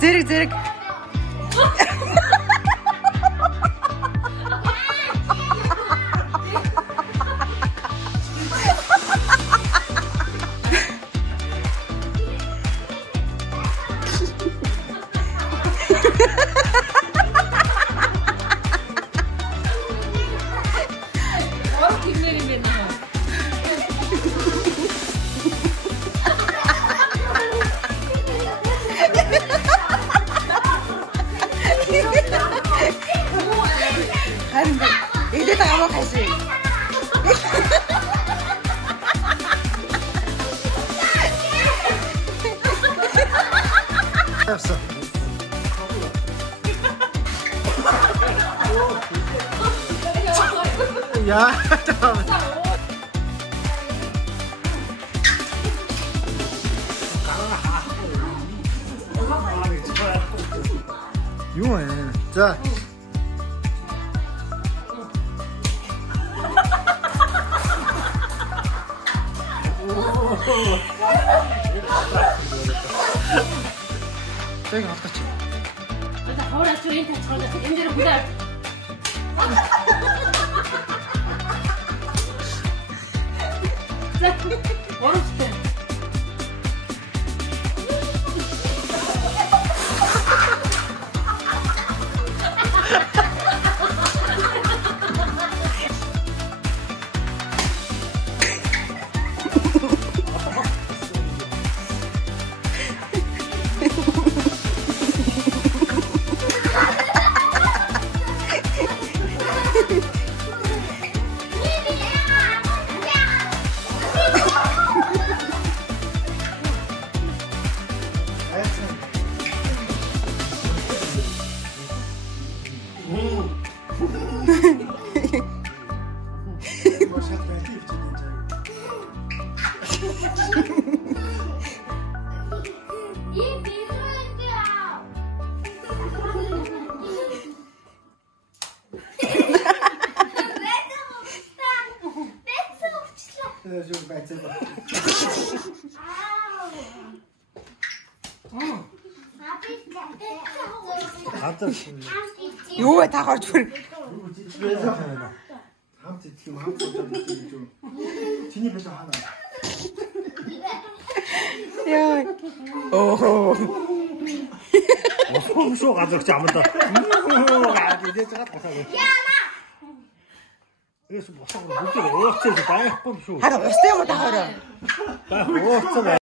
Зэрэг. Харин идээд аваа хашиг. Явсан. Яа. Юу вэ? За. Тэг алдаач. За хоороо ч энэ тачхаа энэ дээр бүгд За оруулсан. Юу вэ та гарч бүр. Хамт идэх юм хамт сууж идэх юм. Чиний биш хаана. Яа. Оо. Охин шүү газарч амдаа. Гад идэж байгаа тасаа. Яана. Эс босоо бүгд өөцөө байхгүй шүү. Харин устай юм уу та хоороо? Өөцөө